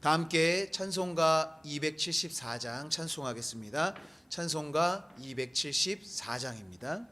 다 함께 찬송가 274장 찬송하겠습니다. 찬송가 274장입니다.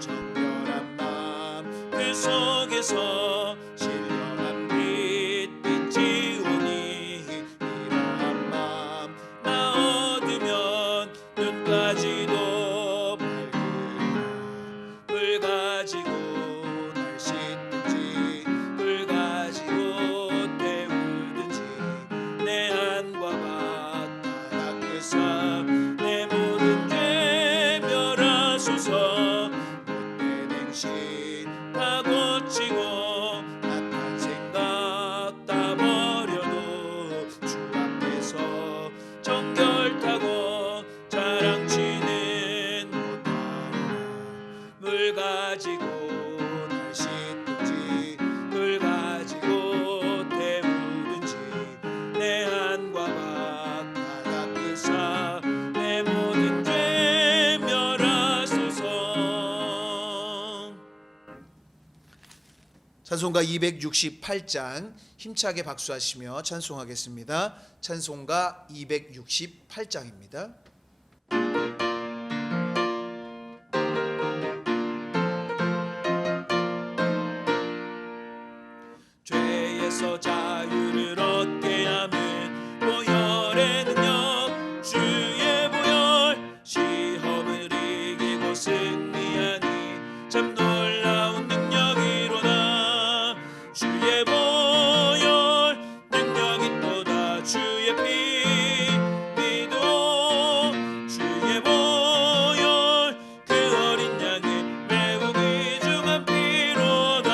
정결한 마음 그 속에서 신령한 빛이 오니 이러한 마음 나 얻으면 눈까지도 밝으리라. 불 가지고 날 씻든지 불 가지고 태우든지 내 안과 같다 닦으사 내 모든 죄 멸하소서. 못된 행실 다 고치고 악한 생각 다 버려도 주 앞에서 정결타고 자랑치는 못하리라. 물 가지고 날 씻든지 물 가지고 태우든지 내 안과 같다 닦으사 내 모든 죄 멸하소서. 찬송가 268장 힘차게 박수하시며 찬송하겠습니다. 찬송가 268장입니다. 죄에서 자유를 얻게 하는 보혈의 능력 주의 보혈 시험을 이기고 승리하니 참 놀라운 능력이로다. 주의 보혈 능력이 또다. 주의 피 믿어 주의 보혈 그 어린 양의 매우 귀중한 피로다.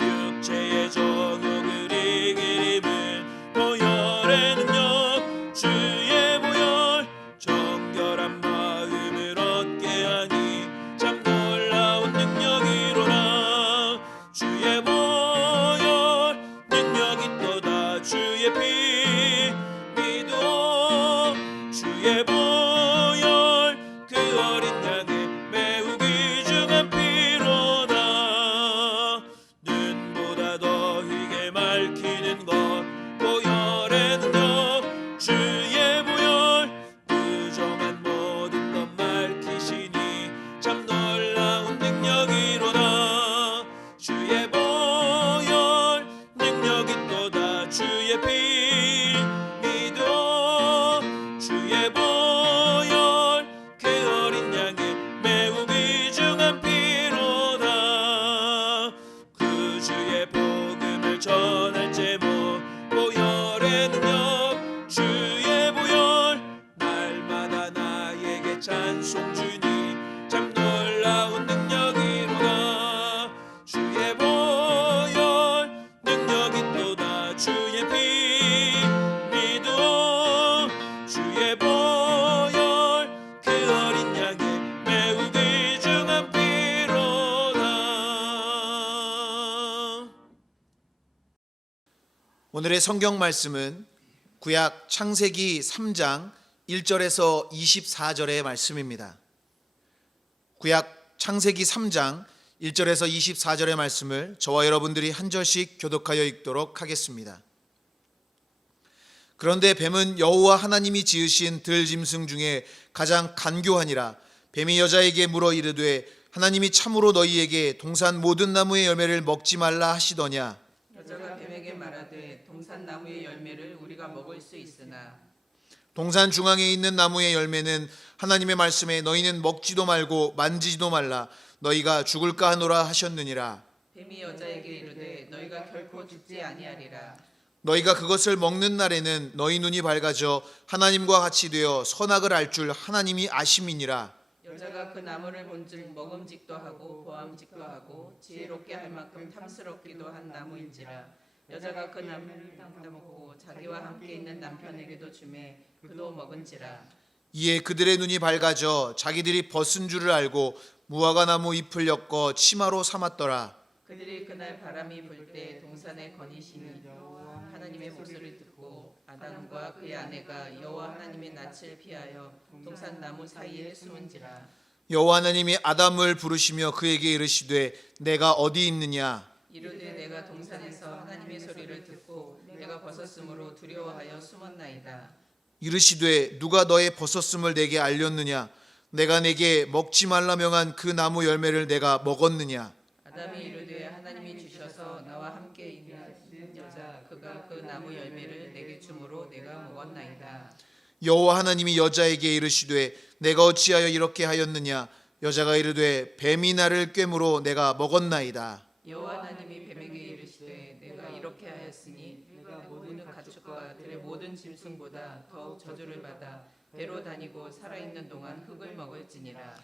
육체의 정욕을 이길 힘은 보혈의 능력 주의 보혈 정결한 마음을 얻게 하니 참 놀라운 능력이로다. 주의 보혈 능력이 또다. 주의 피 믿어 주의 보혈 그 어린 양의 매우 귀중한 피로다. 눈보다 더 희게 밝히는 것 보혈의 능력 주의 보혈 부정한 모든 것 밝히시니 참 놀라운 능력이로다. 주의 보혈 능력이 또다. 주의 피 믿어 주의 보혈 그 어린 양의 매우 귀중한 피로다. 그 주의 복음을 전할 제목 보혈의 능력 주의 보혈 날마다 나에게 찬송 주니 참 놀라운 능력이로다. 주의 보혈 능력이 또다. 주의 피 믿어 주의 보혈 그 어린 양의 매우 귀중한 피로다. 오늘의 성경 말씀은 구약 창세기 3장 1절에서 24절의 말씀입니다. 구약 창세기 3장 1절에서 24절의 말씀을 저와 여러분들이 한 절씩 교독하여 읽도록 하겠습니다. 그런데 뱀은 여호와 하나님이 지으신 들짐승 중에 가장 간교하니라. 뱀이 여자에게 물어 이르되 하나님이 참으로 너희에게 동산 모든 나무의 열매를 먹지 말라 하시더냐. 여자가 뱀에게 말하되 동산 나무의 열매를 우리가 먹을 수 있으나 동산 중앙에 있는 나무의 열매는 하나님의 말씀에 너희는 먹지도 말고 만지지도 말라 너희가 죽을까 하노라 하셨느니라. 뱀이 여자에게 이르되 너희가 결코 죽지 아니하리라. 너희가 그것을 먹는 날에는 너희 눈이 밝아져 하나님과 같이 되어 선악을 알 줄 하나님이 아심이니라. 여자가 그 나무를 본즉 먹음직도 하고 보암직도 하고 지혜롭게 할 만큼 탐스럽기도 한 나무인지라. 여자가 그 나무를 따먹고 자기와 함께 있는 남편에게도 주매 그도 먹은지라. 이에 그들의 눈이 밝아져 자기들이 벗은 줄을 알고 무화과 나무 잎을 엮어 치마로 삼았더라. 그들이 그날 바람이 불 때 동산에 거니시니 여호와 하나님의 목소리를 듣고 아담과 그의 아내가 여호와 하나님의 낯을 피하여 동산 나무 사이에 숨은지라. 여호와 하나님이 아담을 부르시며 그에게 이르시되 내가 어디 있느냐. 이르되 내가 동산에서 하나님의 소리를 듣고 내가 벗었으므로 두려워하여 숨었나이다. 이르시되 누가 너의 벗었음을 내게 알렸느냐. 내가 내게 먹지 말라 명한 그 나무 열매를 내가 먹었느냐. 아담이 이르되 하나님이 주셔서 나와 함께 있는 여자 그가 그 나무 열매를 내게 주므로 내가 먹었나이다. 여호와 하나님이 여자에게 이르시되 내가 어찌하여 이렇게 하였느냐. 여자가 이르되 뱀이 나를 꿰므로 내가 먹었나이다. 여호와 하나님이 뱀에게 이르시되 내가 이렇게 하였으니 내가 모든 가축과 들의 모든 짐승보다 더욱 저주를 받아 배로 다니고 살아있는 동안 흙을 먹을지니라.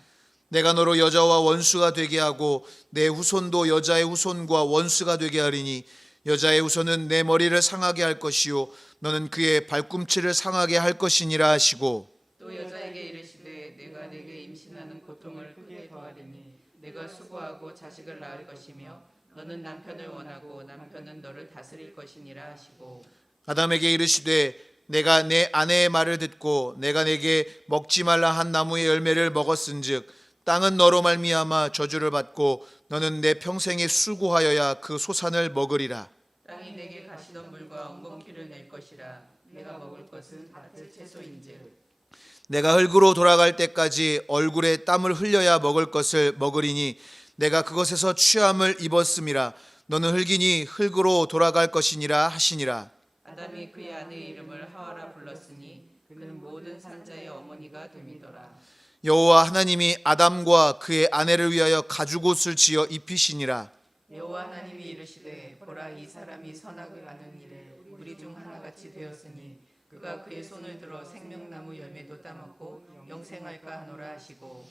내가 너로 여자와 원수가 되게 하고 내 후손도 여자의 후손과 원수가 되게 하리니 여자의 후손은 내 머리를 상하게 할 것이요 너는 그의 발꿈치를 상하게 할 것이니라 하시고 또 여자에게 이르시되 내가 내게 임신하는 고통을 크게 더하리니 내가 수고하고 자식을 낳을 것이며 너는 남편을 원하고 남편은 너를 다스릴 것이니라 하시고 아담에게 이르시되 내가 내 아내의 말을 듣고 내가 내게 먹지 말라 한 나무의 열매를 먹었은즉 땅은 너로 말미암아 저주를 받고 너는 내 평생에 수고하여야 그 소산을 먹으리라. 땅이 내게 가시던 물과 엉겅퀴를 낼 것이라. 내가 먹을 것은 밭의 채소인즉 내가 흙으로 돌아갈 때까지 얼굴에 땀을 흘려야 먹을 것을 먹으리니 내가 그것에서 취함을 입었음이라. 너는 흙이니 흙으로 돌아갈 것이니라 하시니라. 아담이 그의 아내의 이름을 하와라 불렀으니 그는 모든 산자의 어머니가 됨이더라. 여호와 하나님이 아담과 그의 아내를 위하여 가죽옷을 지어 입히시니라. 여호와 하나님이 이르시되 보라 이 사람이 선악을 아는 일에 우리 중 하나같이 되었으니 그가 그의 손을 들어 생명나무 열매도 따먹고 영생할까 하노라 하시고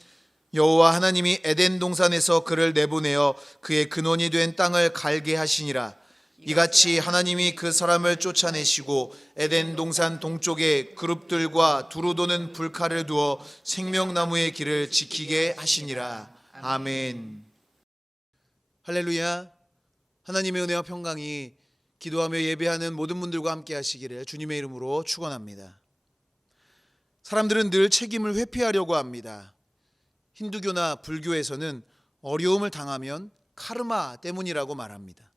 여호와 하나님이 에덴 동산에서 그를 내보내어 그의 근원이 된 땅을 갈게 하시니라. 이같이 하나님이 그 사람을 쫓아내시고 에덴 동산 동쪽에 그룹들과 두루 도는 불칼을 두어 생명나무의 길을 지키게 하시니라. 아멘. 할렐루야. 하나님의 은혜와 평강이 기도하며 예배하는 모든 분들과 함께 하시기를 주님의 이름으로 축원합니다. 사람들은 늘 책임을 회피하려고 합니다. 힌두교나 불교에서는 어려움을 당하면 카르마 때문이라고 말합니다.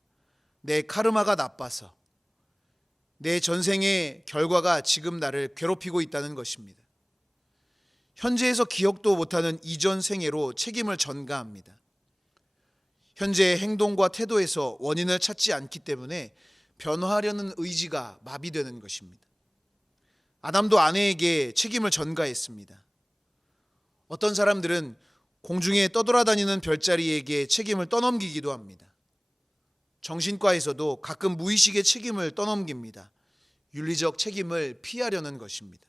내 카르마가 나빠서 내 전생의 결과가 지금 나를 괴롭히고 있다는 것입니다. 현재에서 기억도 못하는 이전 생애로 책임을 전가합니다. 현재의 행동과 태도에서 원인을 찾지 않기 때문에 변화하려는 의지가 마비되는 것입니다. 아담도 아내에게 책임을 전가했습니다. 어떤 사람들은 공중에 떠돌아다니는 별자리에게 책임을 떠넘기기도 합니다. 정신과에서도 가끔 무의식의 책임을 떠넘깁니다. 윤리적 책임을 피하려는 것입니다.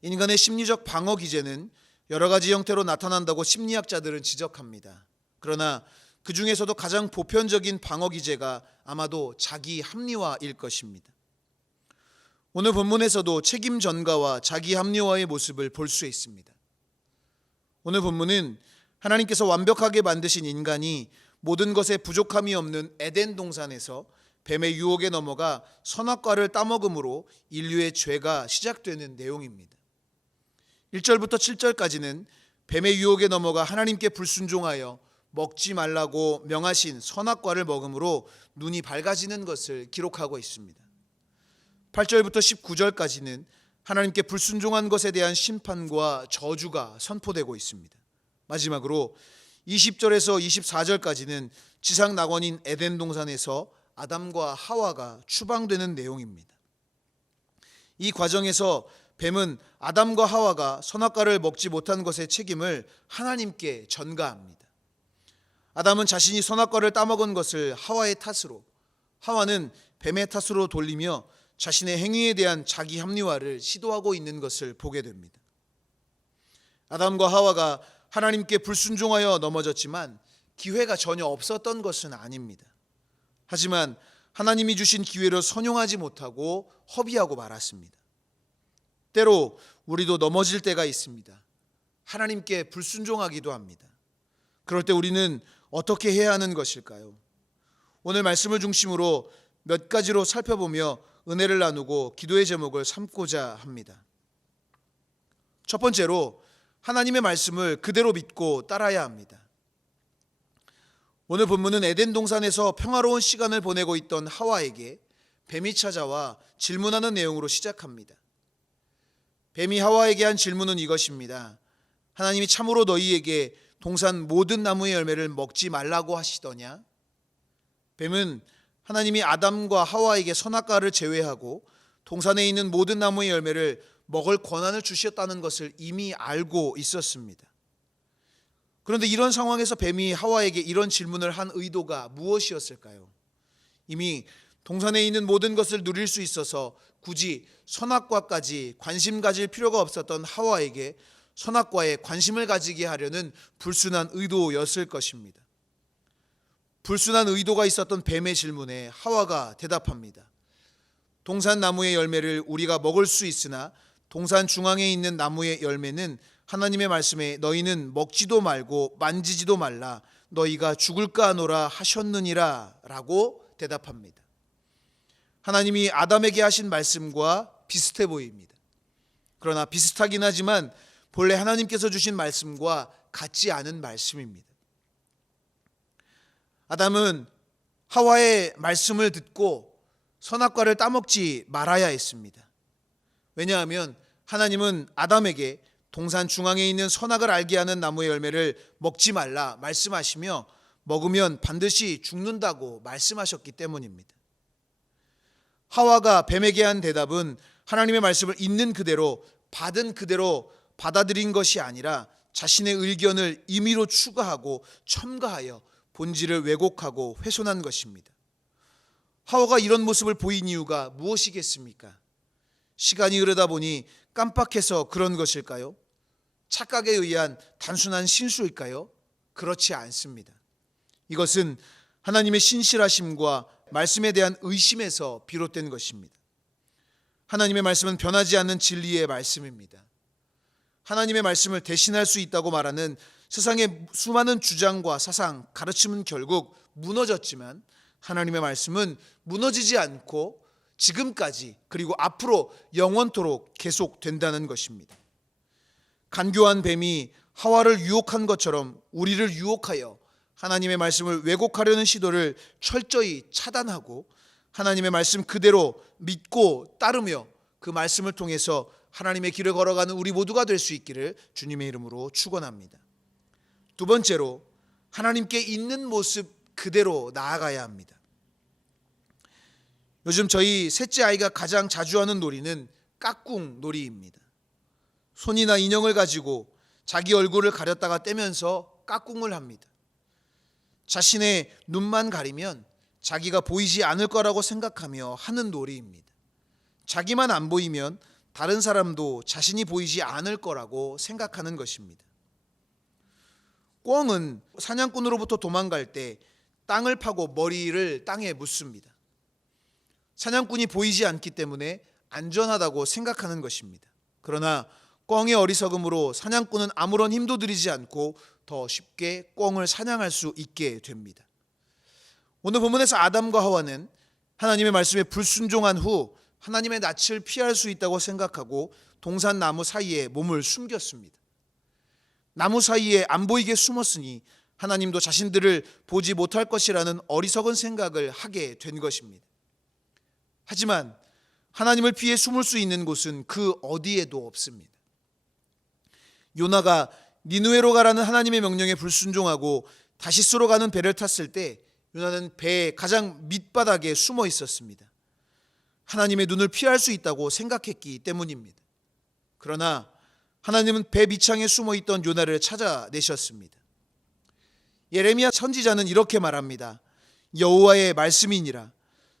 인간의 심리적 방어 기제는 여러 가지 형태로 나타난다고 심리학자들은 지적합니다. 그러나 그 중에서도 가장 보편적인 방어 기제가 아마도 자기 합리화일 것입니다. 오늘 본문에서도 책임 전가와 자기 합리화의 모습을 볼 수 있습니다. 오늘 본문은 하나님께서 완벽하게 만드신 인간이 모든 것에 부족함이 없는 에덴 동산에서 뱀의 유혹에 넘어가 선악과를 따먹음으로 인류의 죄가 시작되는 내용입니다. 1절부터 7절까지는 뱀의 유혹에 넘어가 하나님께 불순종하여 먹지 말라고 명하신 선악과를 먹음으로 눈이 밝아지는 것을 기록하고 있습니다. 8절부터 19절까지는 하나님께 불순종한 것에 대한 심판과 저주가 선포되고 있습니다. 마지막으로 20절에서 24절까지는 지상 낙원인 에덴 동산에서 아담과 하와가 추방되는 내용입니다. 이 과정에서 뱀은 아담과 하와가 선악과를 먹지 못한 것의 책임을 하나님께 전가합니다. 아담은 자신이 선악과를 따먹은 것을 하와의 탓으로, 하와는 뱀의 탓으로 돌리며 자신의 행위에 대한 자기 합리화를 시도하고 있는 것을 보게 됩니다. 아담과 하와가 하나님께 불순종하여 넘어졌지만 기회가 전혀 없었던 것은 아닙니다. 하지만 하나님이 주신 기회를 선용하지 못하고 허비하고 말았습니다. 때로 우리도 넘어질 때가 있습니다. 하나님께 불순종하기도 합니다. 그럴 때 우리는 어떻게 해야 하는 것일까요? 오늘 말씀을 중심으로 몇 가지로 살펴보며 은혜를 나누고 기도의 제목을 삼고자 합니다. 첫 번째로 하나님의 말씀을 그대로 믿고 따라야 합니다. 오늘 본문은 에덴 동산에서 평화로운 시간을 보내고 있던 하와에게 뱀이 찾아와 질문하는 내용으로 시작합니다. 뱀이 하와에게 한 질문은 이것입니다. 하나님이 참으로 너희에게 동산 모든 나무의 열매를 먹지 말라고 하시더냐? 뱀은 하나님이 아담과 하와에게 선악과를 제외하고 동산에 있는 모든 나무의 열매를 먹을 권한을 주셨다는 것을 이미 알고 있었습니다. 그런데 이런 상황에서 뱀이 하와에게 이런 질문을 한 의도가 무엇이었을까요? 이미 동산에 있는 모든 것을 누릴 수 있어서 굳이 선악과까지 관심 가질 필요가 없었던 하와에게 선악과에 관심을 가지게 하려는 불순한 의도였을 것입니다. 불순한 의도가 있었던 뱀의 질문에 하와가 대답합니다. 동산 나무의 열매를 우리가 먹을 수 있으나 동산 중앙에 있는 나무의 열매는 하나님의 말씀에 너희는 먹지도 말고 만지지도 말라 너희가 죽을까 하노라 하셨느니라 라고 대답합니다. 하나님이 아담에게 하신 말씀과 비슷해 보입니다. 그러나 비슷하긴 하지만 본래 하나님께서 주신 말씀과 같지 않은 말씀입니다. 아담은 하와의 말씀을 듣고 선악과를 따먹지 말아야 했습니다. 왜냐하면 하나님은 아담에게 동산 중앙에 있는 선악을 알게 하는 나무의 열매를 먹지 말라 말씀하시며 먹으면 반드시 죽는다고 말씀하셨기 때문입니다. 하와가 뱀에게 한 대답은 하나님의 말씀을 있는 그대로 받은 그대로 받아들인 것이 아니라 자신의 의견을 임의로 추가하고 첨가하여 본질을 왜곡하고 훼손한 것입니다. 하와가 이런 모습을 보인 이유가 무엇이겠습니까? 시간이 흐르다 보니 깜빡해서 그런 것일까요? 착각에 의한 단순한 실수일까요? 그렇지 않습니다. 이것은 하나님의 신실하심과 말씀에 대한 의심에서 비롯된 것입니다. 하나님의 말씀은 변하지 않는 진리의 말씀입니다. 하나님의 말씀을 대신할 수 있다고 말하는 세상의 수많은 주장과 사상, 가르침은 결국 무너졌지만 하나님의 말씀은 무너지지 않고 지금까지 그리고 앞으로 영원토록 계속된다는 것입니다. 간교한 뱀이 하와를 유혹한 것처럼 우리를 유혹하여 하나님의 말씀을 왜곡하려는 시도를 철저히 차단하고 하나님의 말씀 그대로 믿고 따르며 그 말씀을 통해서 하나님의 길을 걸어가는 우리 모두가 될 수 있기를 주님의 이름으로 축원합니다. 두 번째로 하나님께 있는 모습 그대로 나아가야 합니다. 요즘 저희 셋째 아이가 가장 자주 하는 놀이는 깍꿍 놀이입니다. 손이나 인형을 가지고 자기 얼굴을 가렸다가 떼면서 깍꿍을 합니다. 자신의 눈만 가리면 자기가 보이지 않을 거라고 생각하며 하는 놀이입니다. 자기만 안 보이면 다른 사람도 자신이 보이지 않을 거라고 생각하는 것입니다. 꿩은 사냥꾼으로부터 도망갈 때 땅을 파고 머리를 땅에 묻습니다. 사냥꾼이 보이지 않기 때문에 안전하다고 생각하는 것입니다. 그러나 꿩의 어리석음으로 사냥꾼은 아무런 힘도 들이지 않고 더 쉽게 꿩을 사냥할 수 있게 됩니다. 오늘 본문에서 아담과 하와는 하나님의 말씀에 불순종한 후 하나님의 낯을 피할 수 있다고 생각하고 동산 나무 사이에 몸을 숨겼습니다. 나무 사이에 안 보이게 숨었으니 하나님도 자신들을 보지 못할 것이라는 어리석은 생각을 하게 된 것입니다. 하지만 하나님을 피해 숨을 수 있는 곳은 그 어디에도 없습니다. 요나가 니느웨로 가라는 하나님의 명령에 불순종하고 다시스로 가는 배를 탔을 때 요나는 배의 가장 밑바닥에 숨어 있었습니다. 하나님의 눈을 피할 수 있다고 생각했기 때문입니다. 그러나 하나님은 배 밑창에 숨어 있던 요나를 찾아내셨습니다. 예레미야 선지자는 이렇게 말합니다. 여호와의 말씀이니라.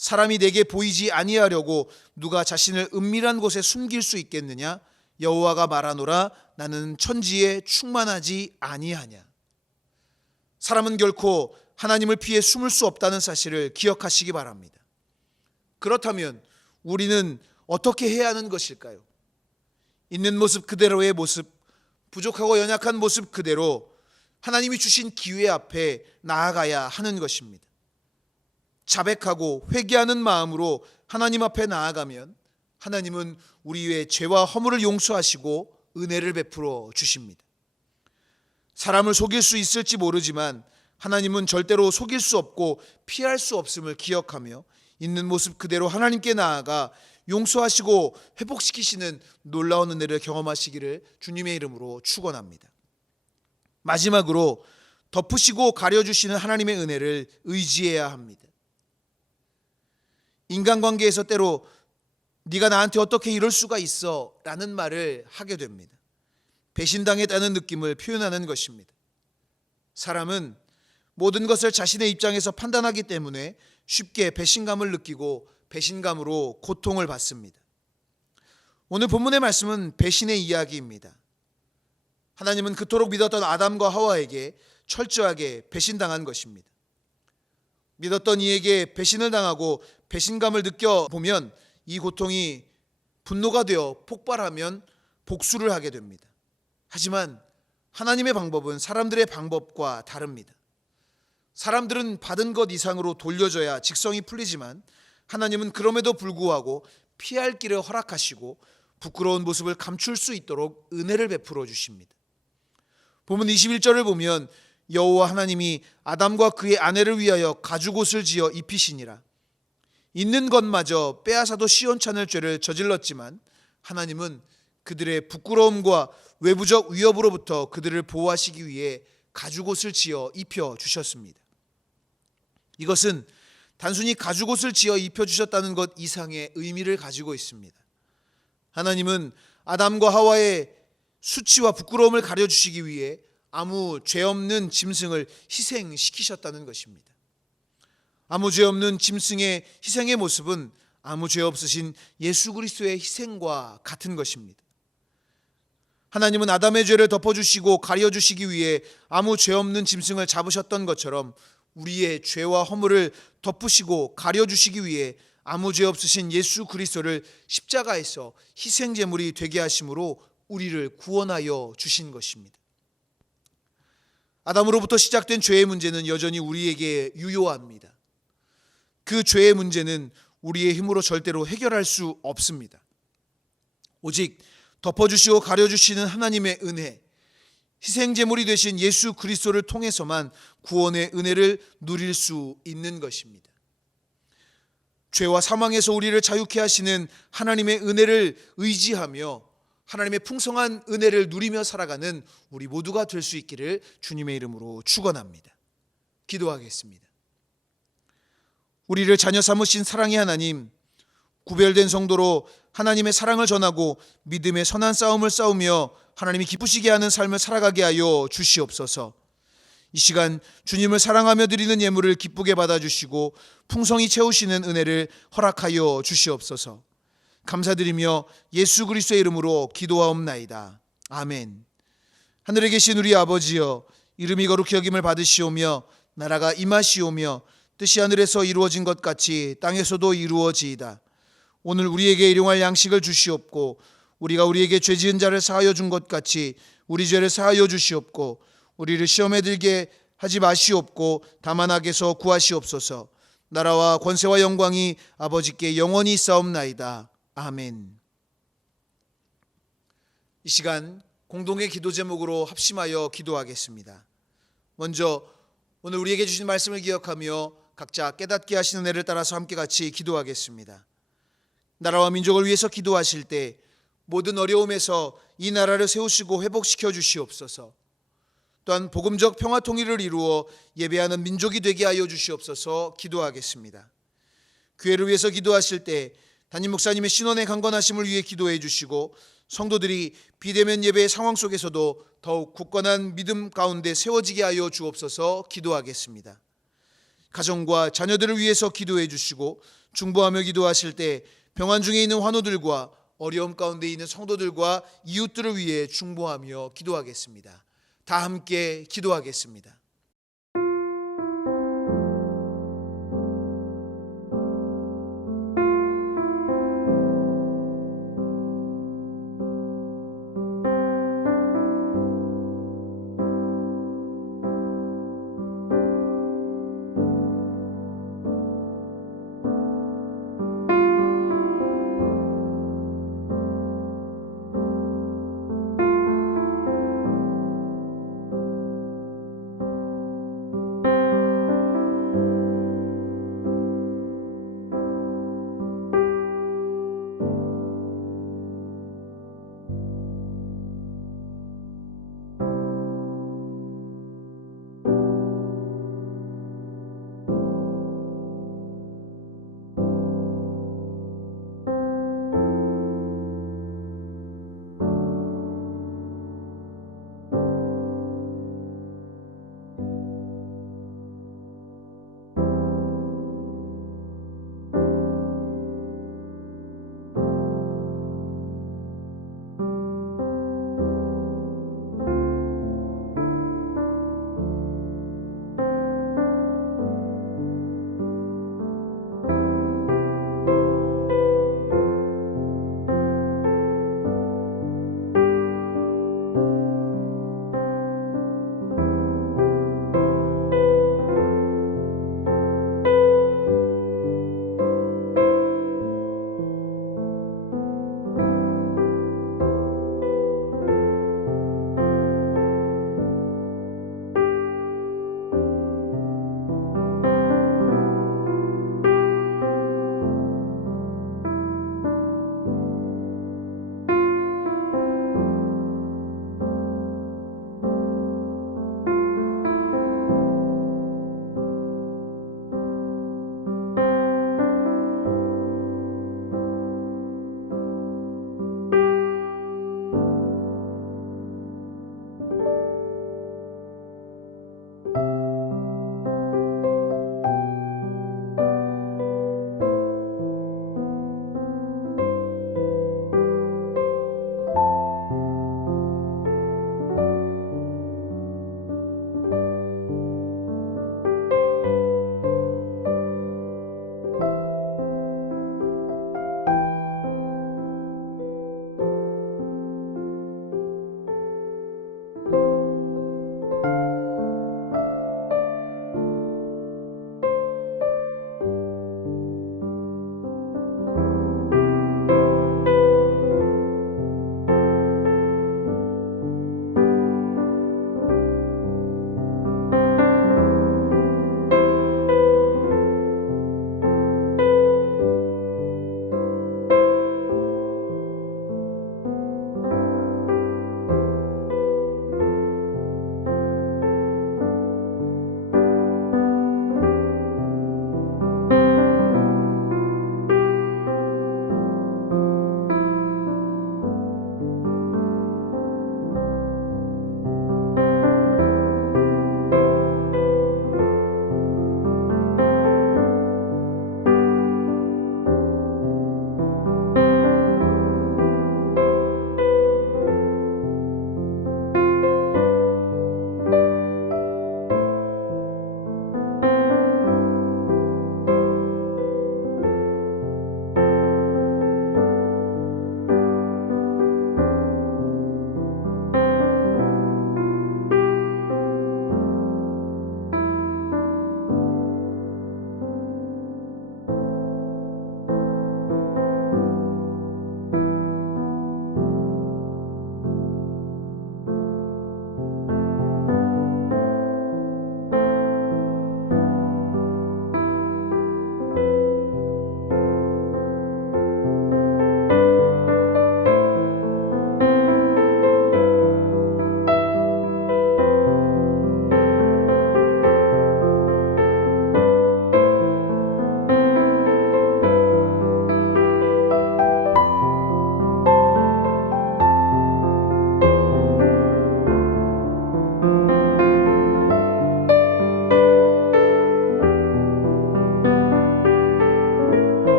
사람이 내게 보이지 아니하려고 누가 자신을 은밀한 곳에 숨길 수 있겠느냐? 여호와가 말하노라. 나는 천지에 충만하지 아니하냐. 사람은 결코 하나님을 피해 숨을 수 없다는 사실을 기억하시기 바랍니다. 그렇다면 우리는 어떻게 해야 하는 것일까요? 있는 모습 그대로의 모습, 부족하고 연약한 모습 그대로 하나님이 주신 기회 앞에 나아가야 하는 것입니다. 자백하고 회개하는 마음으로 하나님 앞에 나아가면 하나님은 우리의 죄와 허물을 용서하시고 은혜를 베풀어 주십니다. 사람을 속일 수 있을지 모르지만 하나님은 절대로 속일 수 없고 피할 수 없음을 기억하며 있는 모습 그대로 하나님께 나아가 용서하시고 회복시키시는 놀라운 은혜를 경험하시기를 주님의 이름으로 축원합니다. 마지막으로 덮으시고 가려주시는 하나님의 은혜를 의지해야 합니다. 인간관계에서 때로 네가 나한테 어떻게 이럴 수가 있어 라는 말을 하게 됩니다. 배신당했다는 느낌을 표현하는 것입니다. 사람은 모든 것을 자신의 입장에서 판단하기 때문에 쉽게 배신감을 느끼고 배신감으로 고통을 받습니다. 오늘 본문의 말씀은 배신의 이야기입니다. 하나님은 그토록 믿었던 아담과 하와에게 철저하게 배신당한 것입니다. 믿었던 이에게 배신을 당하고 배신감을 느껴보면 이 고통이 분노가 되어 폭발하면 복수를 하게 됩니다. 하지만 하나님의 방법은 사람들의 방법과 다릅니다. 사람들은 받은 것 이상으로 돌려줘야 직성이 풀리지만 하나님은 그럼에도 불구하고 피할 길을 허락하시고 부끄러운 모습을 감출 수 있도록 은혜를 베풀어 주십니다. 본문 21절을 보면 여호와 하나님이 아담과 그의 아내를 위하여 가죽옷을 지어 입히시니라. 있는 것마저 빼앗아도 시원찮을 죄를 저질렀지만 하나님은 그들의 부끄러움과 외부적 위협으로부터 그들을 보호하시기 위해 가죽옷을 지어 입혀 주셨습니다. 이것은 단순히 가죽옷을 지어 입혀 주셨다는 것 이상의 의미를 가지고 있습니다. 하나님은 아담과 하와의 수치와 부끄러움을 가려주시기 위해 아무 죄 없는 짐승을 희생시키셨다는 것입니다. 아무 죄 없는 짐승의 희생의 모습은 아무 죄 없으신 예수 그리스도의 희생과 같은 것입니다. 하나님은 아담의 죄를 덮어주시고 가려주시기 위해 아무 죄 없는 짐승을 잡으셨던 것처럼 우리의 죄와 허물을 덮으시고 가려주시기 위해 아무 죄 없으신 예수 그리스도를 십자가에서 희생제물이 되게 하심으로 우리를 구원하여 주신 것입니다. 아담으로부터 시작된 죄의 문제는 여전히 우리에게 유효합니다. 그 죄의 문제는 우리의 힘으로 절대로 해결할 수 없습니다. 오직 덮어주시고 가려주시는 하나님의 은혜, 희생제물이 되신 예수 그리스도를 통해서만 구원의 은혜를 누릴 수 있는 것입니다. 죄와 사망에서 우리를 자유케 하시는 하나님의 은혜를 의지하며 하나님의 풍성한 은혜를 누리며 살아가는 우리 모두가 될 수 있기를 주님의 이름으로 축원합니다. 기도하겠습니다. 우리를 자녀 삼으신 사랑의 하나님, 구별된 성도로 하나님의 사랑을 전하고 믿음의 선한 싸움을 싸우며 하나님이 기쁘시게 하는 삶을 살아가게 하여 주시옵소서. 이 시간 주님을 사랑하며 드리는 예물을 기쁘게 받아주시고 풍성히 채우시는 은혜를 허락하여 주시옵소서. 감사드리며 예수 그리스도의 이름으로 기도하옵나이다. 아멘. 하늘에 계신 우리 아버지여, 이름이 거룩히 여김을 받으시오며 나라가 임하시오며 뜻이 하늘에서 이루어진 것 같이 땅에서도 이루어지이다. 오늘 우리에게 일용할 양식을 주시옵고 우리가 우리에게 죄 지은 자를 사하여 준 것 같이 우리 죄를 사하여 주시옵고 우리를 시험에 들게 하지 마시옵고 다만 악에서 구하시옵소서. 나라와 권세와 영광이 아버지께 영원히 있사옵나이다. 아멘. 이 시간 공동의 기도 제목으로 합심하여 기도하겠습니다. 먼저 오늘 우리에게 주신 말씀을 기억하며 각자 깨닫게 하시는 은혜를 따라서 함께 같이 기도하겠습니다. 나라와 민족을 위해서 기도하실 때 모든 어려움에서 이 나라를 세우시고 회복시켜 주시옵소서. 또한 복음적 평화 통일을 이루어 예배하는 민족이 되게 하여 주시옵소서. 기도하겠습니다. 교회를 위해서 기도하실 때 담임 목사님의 신원의 강건하심을 위해 기도해 주시고 성도들이 비대면 예배의 상황 속에서도 더욱 굳건한 믿음 가운데 세워지게 하여 주옵소서. 기도하겠습니다. 가정과 자녀들을 위해서 기도해 주시고 중보하며 기도하실 때 병환 중에 있는 환우들과 어려움 가운데 있는 성도들과 이웃들을 위해 중보하며 기도하겠습니다. 다 함께 기도하겠습니다.